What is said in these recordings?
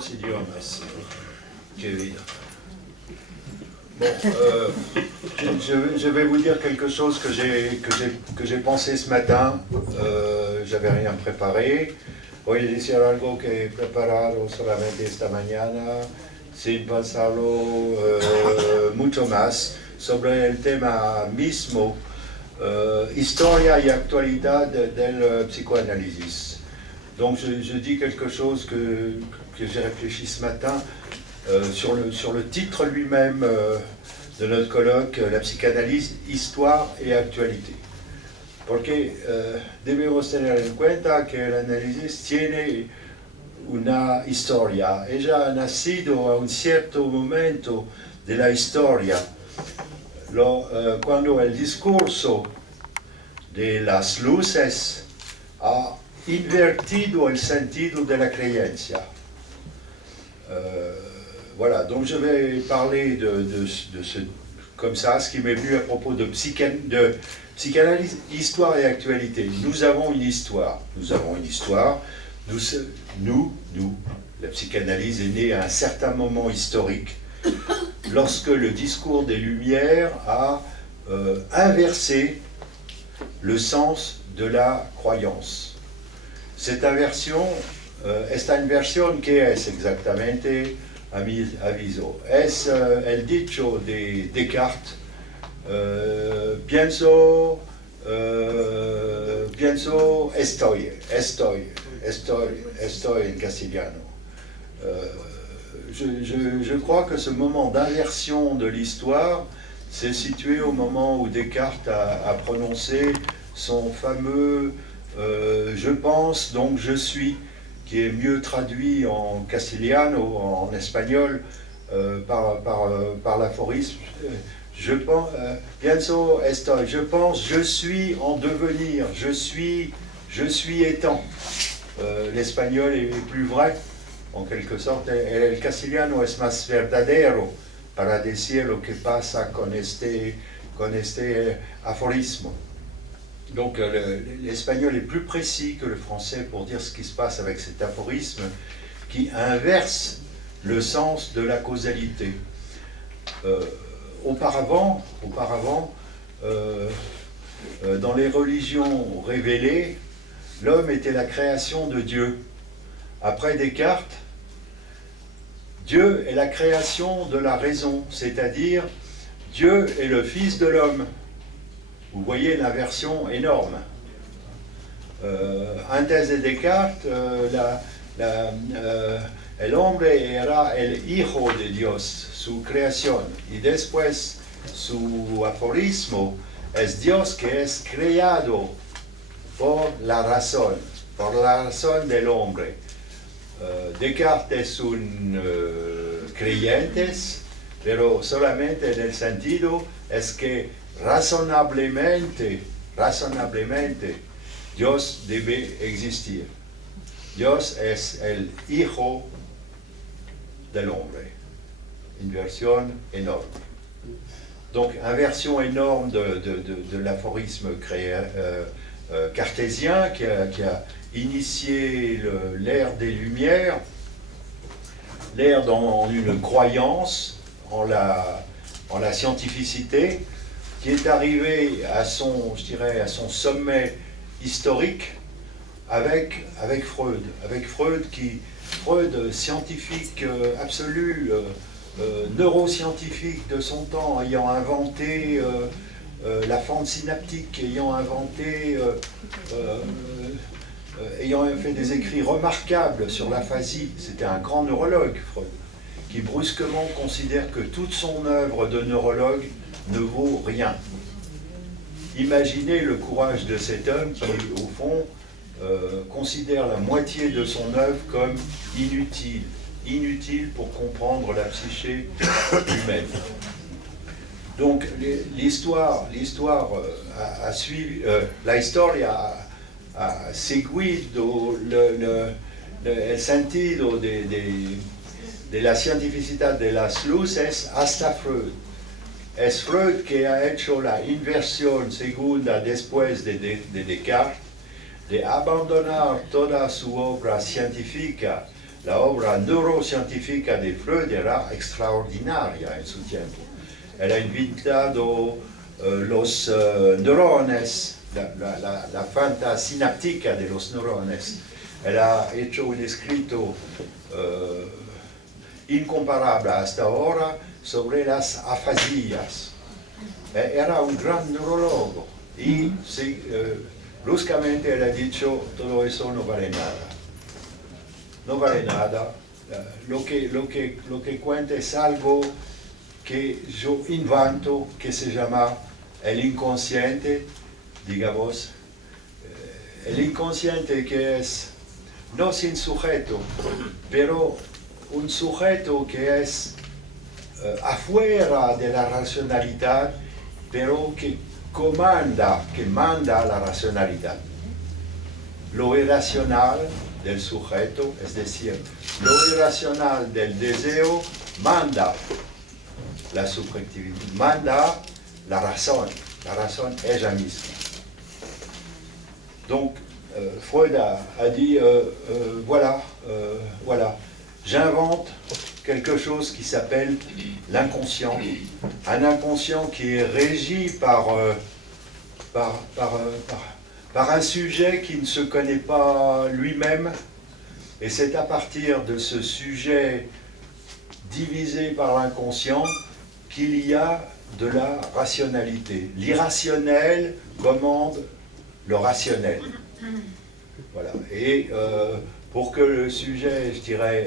dos idiomas. Qué vida. Bon, je vais vous dire quelque chose que j'ai pensé ce matin. J'avais rien préparé. Voy a decir algo que he preparado solamente esta mañana, sin pensarlo mucho más, sobre el tema mismo, historia y actualidad del psychoanalysis. Donc je dis quelque chose que j'ai réfléchi ce matin sur le titre lui-même de notre colloque, la psychanalyse, histoire et actualité. Porque debemos tener en cuenta que el análisis tiene una historia. Ella ha nacido a un cierto momento de la historia, cuando el discurso de las luces ha invertido el sentido de la creencia. Voilà, donc je vais parler de ce, comme ça, ce qui m'est venu à propos de psychanalyse, histoire et actualité. Nous avons une histoire. Nous, la psychanalyse est née à un certain moment historique, lorsque le discours des Lumières a inversé le sens de la croyance. Cette inversion, esta inversión, ¿qué es exactamente? A mi aviso. Es el dicho de Descartes, pienso, estoy en castellano. Je crois que ce moment d'inversion de l'histoire s'est situé au moment où Descartes a prononcé son fameux je pense, donc je suis, qui est mieux traduit en castellano, en espagnol, par l'aphorisme. Je pense, pienso, estoy, je pense, je suis en devenir, je suis étant. L'espagnol est plus vrai, en quelque sorte. El castellano es más verdadero para decir lo que pasa con este aphorisme. Donc l'espagnol est plus précis que le français pour dire ce qui se passe avec cet aphorisme qui inverse le sens de la causalité. Auparavant, dans les religions révélées, l'homme était la création de Dieu. Après Descartes, Dieu est la création de la raison, c'est-à-dire Dieu est le Fils de l'homme. Vous voyez l'inversion énorme. Antes de Descartes, el hombre era el hijo de Dios, su creación, y después su aforismo es Dios que es creado por la razón del hombre. Descartes es un creyente, pero solamente en el sentido es que razonablemente, Dios debe existir. Dios es el hijo del hombre. Inversion énorme. Donc, inversion énorme de l'aphorisme cartésien qui a initié l'ère des Lumières, l'ère dans une croyance en la scientificité, qui est arrivé à son sommet historique avec Freud. Avec Freud, scientifique absolu, neuroscientifique de son temps, ayant inventé la fente synaptique, ayant fait des écrits remarquables sur l'aphasie. C'était un grand neurologue, Freud, qui brusquement considère que toute son œuvre de neurologue ne vaut rien. Imaginez le courage de cet homme qui, au fond, considère la moitié de son œuvre comme inutile pour comprendre la psyché humaine. Donc l'histoire a suivi, la historia ha seguido el sentido de la cientificidad de las luces hasta Freud. Es Freud que ha hecho la inversión segunda después de Descartes, de abandonar toda su obra científica la obra neuroscientifica de Freud era extraordinaria en su tiempo. Él ha inventado los neurones, la fanta sináptica de los neurones. Él ha hecho un escrito incomparable hasta ahora sobre las afasías. Era un gran neurólogo y bruscamente él ha dicho todo eso no vale nada. No vale nada. Lo que cuenta es algo que yo invento, que se llama el inconsciente, digamos. El inconsciente que es no sin sujeto, pero un sujeto que es afuera de la racionalidad, pero que manda la racionalidad. Lo irracional del sujeto, es decir, lo irracional del deseo, manda la subjetividad, manda la razón ella misma. Donc, Freud a dit, voilà, j'invente quelque chose qui s'appelle l'inconscient, un inconscient qui est régi par un sujet qui ne se connaît pas lui-même, et c'est à partir de ce sujet divisé par l'inconscient qu'il y a de la rationalité. L'irrationnel commande le rationnel. Voilà. Et pour que le sujet, je dirais,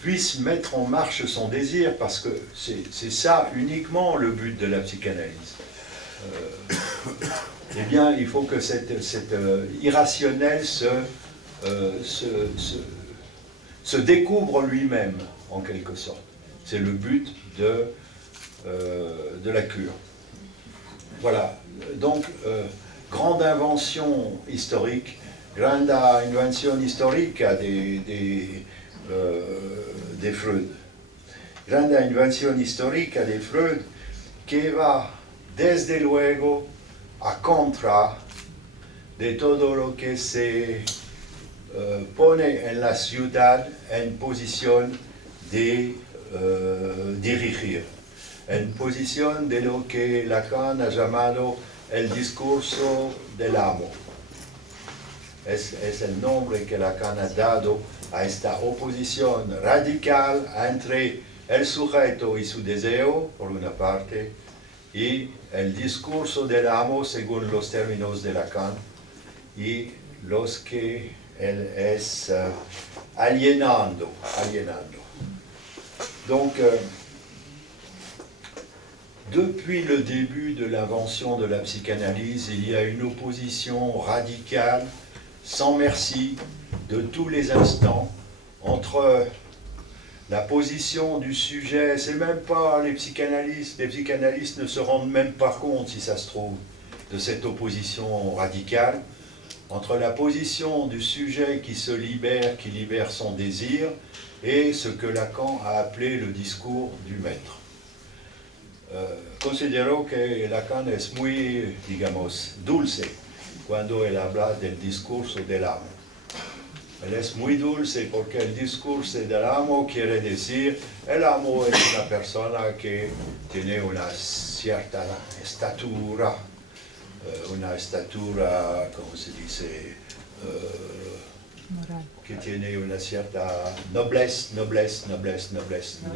puisse mettre en marche son désir, parce que c'est ça uniquement le but de la psychanalyse, eh bien, il faut que cet irrationnel se découvre lui-même, en quelque sorte. C'est le but de la cure. Voilà. Donc, grande invention historique, grande invención histórica de Freud. Grande invención histórica de Freud que va, desde luego, a contra de todo lo que se pone en la ciudad en posición de dirigir, en posición de lo que Lacan ha llamado el discurso del amo. Es el nombre que Lacan ha dado a esta oposición radical entre el sujeto y su deseo, por una parte, y el discurso del amo según los términos de Lacan, y los que él es alienando. Donc, depuis le début de l'invention de la psychanalyse, il y a une opposition radicale, sans merci, de tous les instants, entre la position du sujet. C'est même pas les psychanalystes ne se rendent même pas compte, si ça se trouve, de cette opposition radicale, entre la position du sujet qui se libère, qui libère son désir, et ce que Lacan a appelé le discours du maître. Considero que Lacan es muy, digamos, dulce cuando él habla del discurso del amo. Él es muy dulce porque el discurso del amo quiere decir, el amo es una persona que tiene una cierta estatura, ¿cómo se dice? Moral. Que tiene una cierta noblesse, no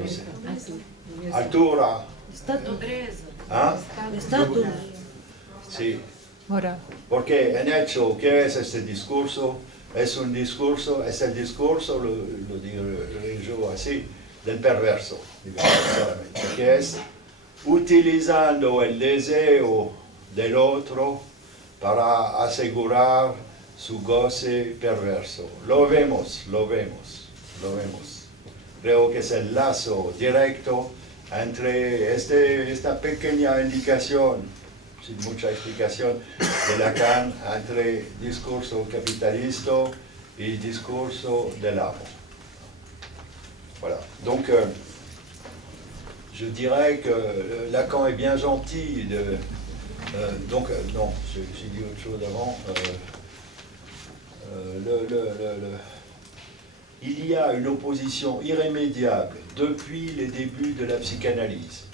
sé. Altura. ¿Ah? Estatus. Sí. Moral. Porque en hecho, ¿qué es este discurso? Es el discurso, lo digo yo así, del perverso, digamos, solamente, que es utilizando el deseo del otro para asegurar su goce perverso. Lo vemos. Creo que es el lazo directo entre esta pequeña indicación, sin mucha explicación, de Lacan entre discurso capitalista y discurso del amo. Voilà. Donc, je dirais que Lacan est bien gentil. Non, j'ai dit autre chose avant. il y a une opposition irrémédiable depuis les débuts de la psychanalyse.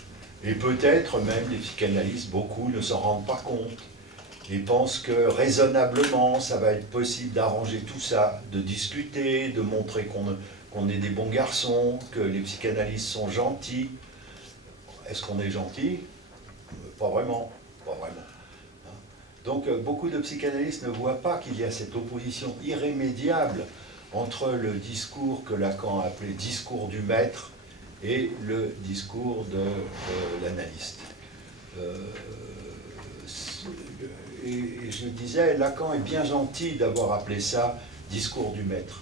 Et peut-être même les psychanalystes, beaucoup ne s'en rendent pas compte et pensent que raisonnablement, ça va être possible d'arranger tout ça, de discuter, de montrer qu'on est des bons garçons, que les psychanalystes sont gentils. Est-ce qu'on est gentil? Pas vraiment, pas vraiment. Donc beaucoup de psychanalystes ne voient pas qu'il y a cette opposition irrémédiable entre le discours que Lacan appelait discours du maître et le discours de l'analyste. Et je disais, Lacan est bien gentil d'avoir appelé ça discours du maître.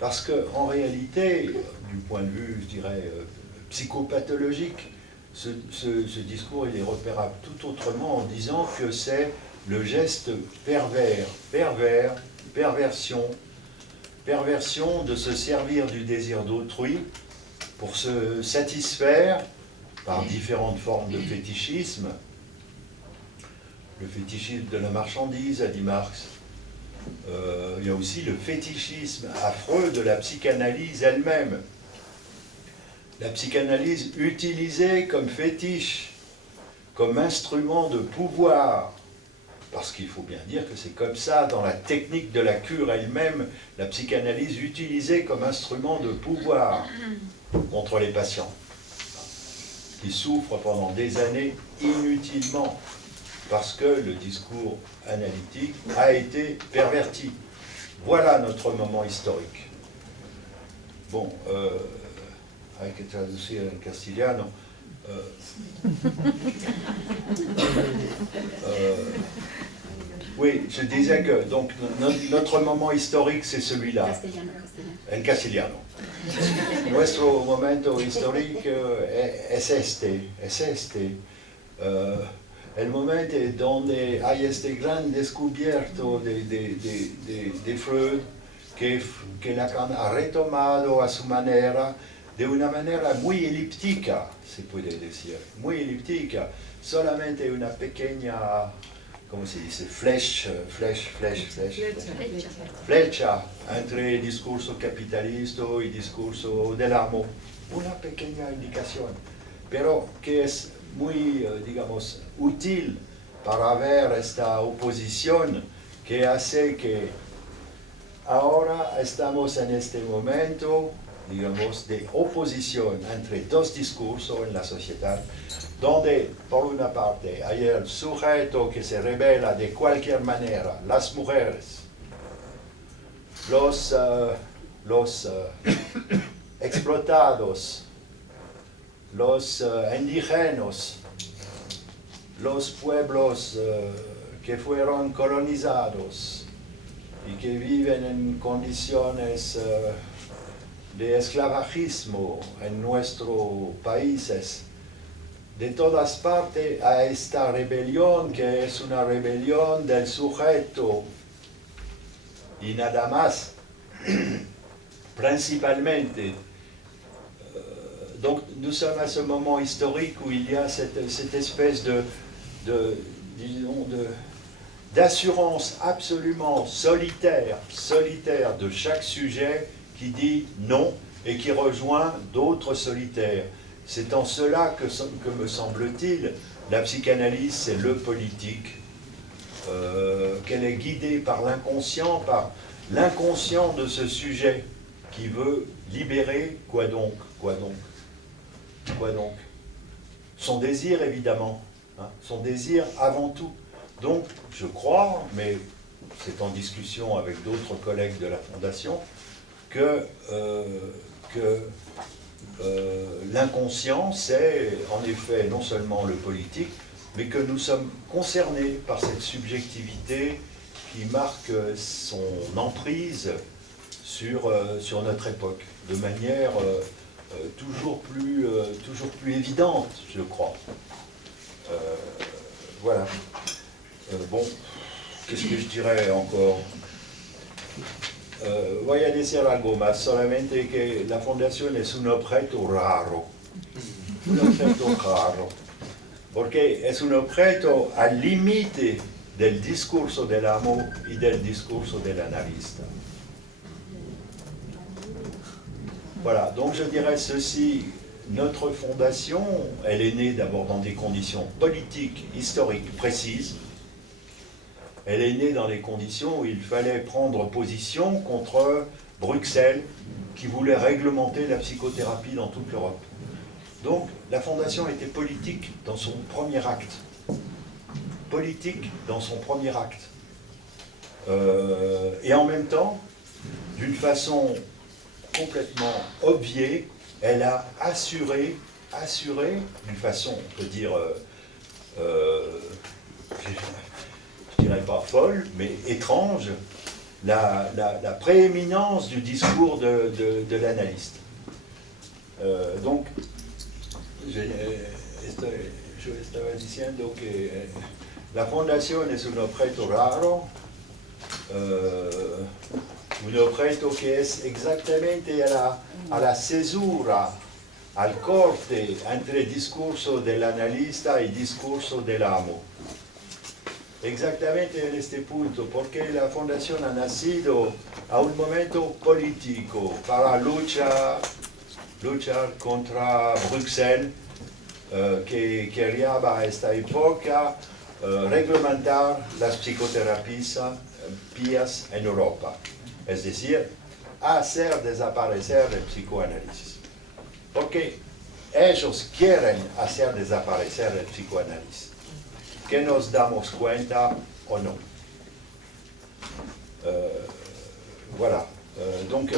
Parce qu'en réalité, du point de vue, je dirais, psychopathologique, ce discours il est repérable tout autrement en disant que c'est le geste perversion de se servir du désir d'autrui pour se satisfaire par différentes formes de fétichisme. Le fétichisme de la marchandise, a dit Marx. Il y a aussi le fétichisme affreux de la psychanalyse elle-même. La psychanalyse utilisée comme fétiche, comme instrument de pouvoir, parce qu'il faut bien dire que c'est comme ça, dans la technique de la cure elle-même, la psychanalyse utilisée comme instrument de pouvoir contre les patients, qui souffrent pendant des années inutilement, parce que le discours analytique a été perverti. Voilà notre moment historique. Bon, hay que traducir en castellano. Oui, je disais que donc, notre moment historique, c'est celui-là. En castellano. Nuestro momento histórico es este. El momento donde hay este gran descubierto de Freud que Lacan ha retomado a su manera, de una manera muy elíptica, se puede decir, muy elíptica, solamente una pequeña, ¿cómo se dice? Flecha entre el discurso capitalista y el discurso del amor. Una pequeña indicación, pero que es muy, digamos, útil para ver esta oposición que hace que ahora estamos en este momento, digamos, de oposición entre dos discursos en la sociedad, donde, por una parte, hay el sujeto que se revela de cualquier manera, las mujeres, los explotados, los indígenas, los pueblos que fueron colonizados y que viven en condiciones de esclavagismo en nuestros países. De todas partes a esta rebelión que es una rebelión del sujeto y nada más, principalmente. Donc nous sommes à ce moment historique où il y a cette espèce d'assurance absolument solitaire de chaque sujet qui dit non et qui rejoint d'autres solitaires. C'est en cela que me semble-t-il, la psychanalyse, c'est le politique, qu'elle est guidée par l'inconscient de ce sujet qui veut libérer, quoi donc, son désir, évidemment, hein, son désir avant tout. Donc, je crois, mais c'est en discussion avec d'autres collègues de la Fondation, que l'inconscient, c'est en effet non seulement le politique, mais que nous sommes concernés par cette subjectivité qui marque son emprise sur notre époque, de manière toujours plus évidente, je crois. Voilà. Bon, qu'est-ce que je dirais encore? Voy a decir algo más, solamente que la fundación es un objeto raro. Un objeto raro. Porque es un objeto al límite del discurso dell'amo y del discurso del analista. Voilà, donc je dirais ceci, notre fondation, elle est née d'abord dans des conditions politiques, historiques précises. Elle est née dans les conditions où il fallait prendre position contre Bruxelles, qui voulait réglementer la psychothérapie dans toute l'Europe. Donc la fondation était politique dans son premier acte. Politique dans son premier acte. Et en même temps, d'une façon complètement obviée, elle a assuré d'une façon, on peut dire, je dirais pas folle, mais étrange, la prééminence du discours de l'analyste. Donc, yo estaba diciendo que la fundación es un objeto raro, un objeto que es exactamente a la cesura, al corte entre discurso del analista y discurso del amo. Exactamente en este punto, porque la fundación ha nacido a un momento político para luchar contra Bruxelles, que quería a esta época reglamentar las psicoterapias en Europa. Es decir, hacer desaparecer el psicoanálisis. Porque ellos quieren hacer desaparecer el psicoanálisis. Que nos damos cuenta o no. Voilà. Donc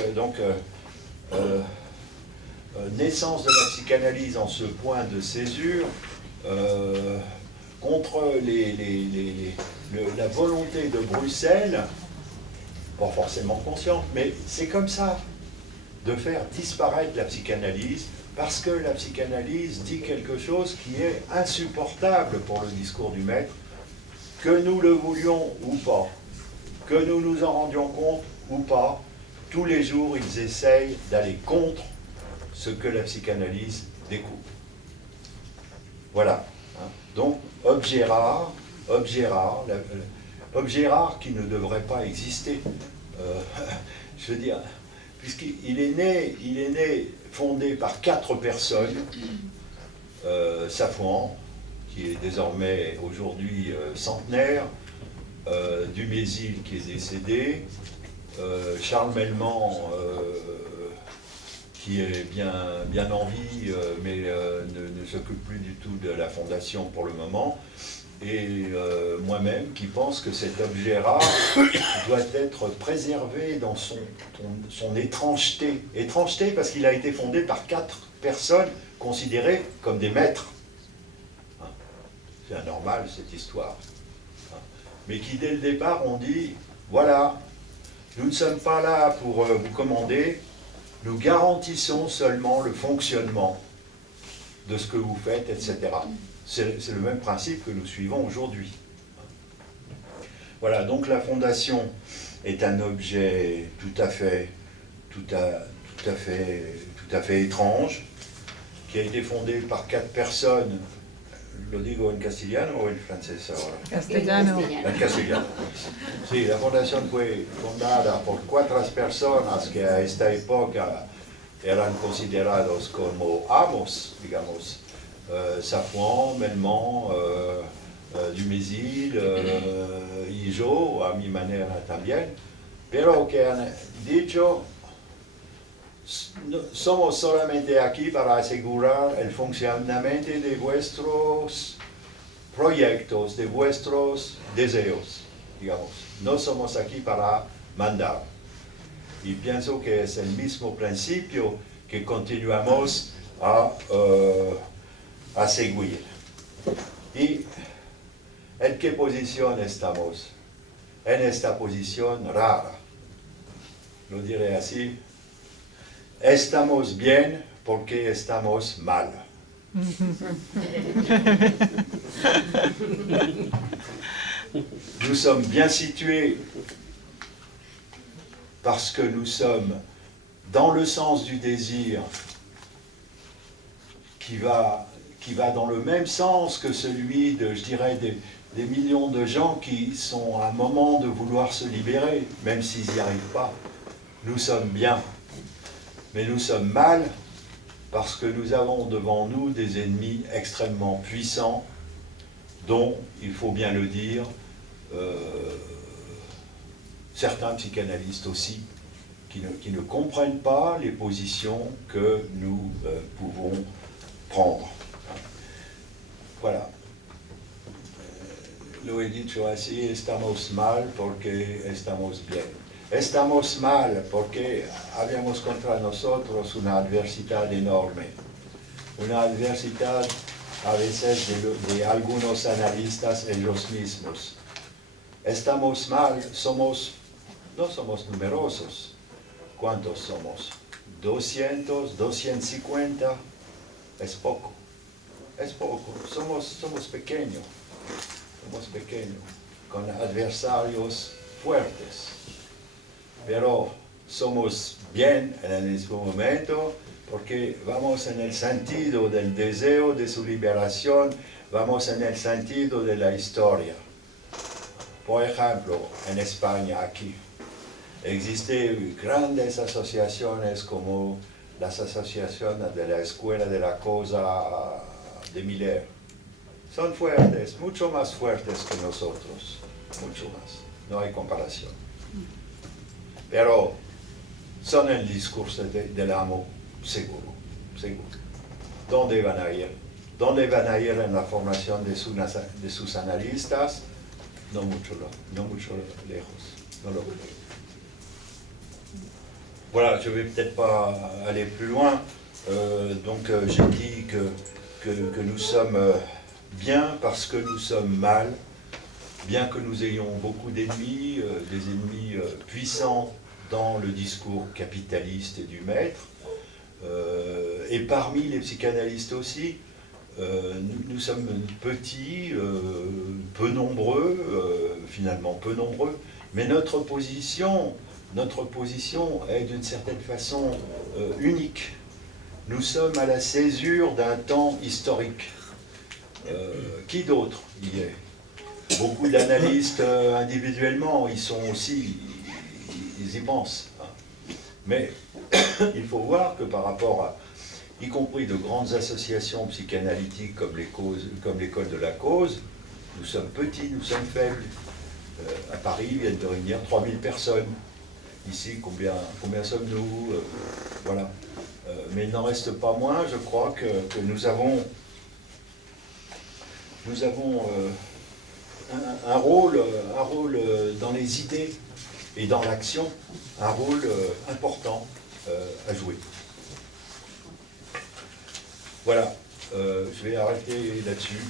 naissance de la psychanalyse en ce point de césure contre la volonté de Bruxelles, pas forcément consciente, mais c'est comme ça, de faire disparaître la psychanalyse, parce que la psychanalyse dit quelque chose qui est insupportable pour le discours du maître, que nous le voulions ou pas, que nous nous en rendions compte ou pas, tous les jours ils essayent d'aller contre ce que la psychanalyse découvre. Voilà. Donc, objet rare qui ne devrait pas exister. Je veux dire, puisqu'il est né fondé par 4 personnes, Safouan, qui est désormais aujourd'hui centenaire, Dumézil qui est décédé, Charles Melman qui est bien en vie, mais ne s'occupe plus du tout de la fondation pour le moment, et moi-même qui pense que cet objet rare doit être préservé dans son étrangeté. Étrangeté parce qu'il a été fondé par 4 personnes considérées comme des maîtres. C'est anormal cette histoire. Mais qui dès le départ ont dit, voilà, nous ne sommes pas là pour vous commander, nous garantissons seulement le fonctionnement de ce que vous faites, etc. C'est le même principe que nous suivons aujourd'hui. Voilà, donc la fondation est un objet tout à fait étrange, qui a été fondé par 4 personnes. ¿Lo digo en castellano o en francés ahora? Castellano. En castellano. Sí, la fundación fue fundada por 4 personas que a esta época eran considerados como amos, digamos, Safouan, Melman, Dumézil, y yo, a mi manera también, pero que han dicho, somos solamente aquí para asegurar el funcionamiento de vuestros proyectos, de vuestros deseos, digamos. No somos aquí para mandar. Y pienso que es el mismo principio que continuamos a seguir. ¿Y en qué posición estamos? En esta posición rara. Lo diré así. Estamos bien porque estamos mal. Nous sommes bien situés parce que nous sommes dans le sens du désir qui va dans le même sens que celui de, je dirais, des millions de gens qui sont à un moment de vouloir se libérer, même s'ils n'y arrivent pas. Nous sommes bien, mais nous sommes mal parce que nous avons devant nous des ennemis extrêmement puissants, dont, il faut bien le dire, certains psychanalystes aussi, qui ne comprennent pas les positions que nous pouvons prendre. Voilà. Lo he dicho así, estamos mal porque estamos bien. Estamos mal porque habíamos contra nosotros una adversidad enorme. Una adversidad a veces de algunos analistas ellos mismos. Estamos mal, no somos numerosos. ¿Cuántos somos? 200, 250, es poco. Es poco, somos pequeños. Somos pequeños, con adversarios fuertes, pero somos bien en este momento porque vamos en el sentido del deseo de su liberación, vamos en el sentido de la historia. Por ejemplo, en España, aquí, existen grandes asociaciones como las asociaciones de la Escuela de la Cosa de Miller. Son fuertes, mucho más fuertes que nosotros, mucho más, no hay comparación. Pero son el discurso del amo seguro, seguro. ¿Dónde van a ir? ¿Dónde van a ir en la formación de sus analistas? No mucho lejos, no lo creo. Voilà, je ne vais peut-être pas aller plus loin. J'ai dit que nous sommes bien parce que nous sommes mal, bien que nous ayons beaucoup d'ennemis, des ennemis puissants dans le discours capitaliste et du maître, et parmi les psychanalystes aussi, nous sommes petits, peu nombreux, finalement peu nombreux, mais notre position est d'une certaine façon unique. Nous sommes à la césure d'un temps historique. Qui d'autre y est? Beaucoup d'analystes individuellement, ils sont aussi, ils y pensent. Hein. Mais il faut voir que par rapport à, y compris de grandes associations psychanalytiques comme l'école de la cause, nous sommes petits, nous sommes faibles. À Paris, il viennent de réunir 3000 personnes. Ici, combien sommes-nous? Voilà. Mais il n'en reste pas moins, je crois, que nous avons un rôle dans les idées et dans l'action, un rôle important à jouer. Voilà, je vais arrêter là-dessus.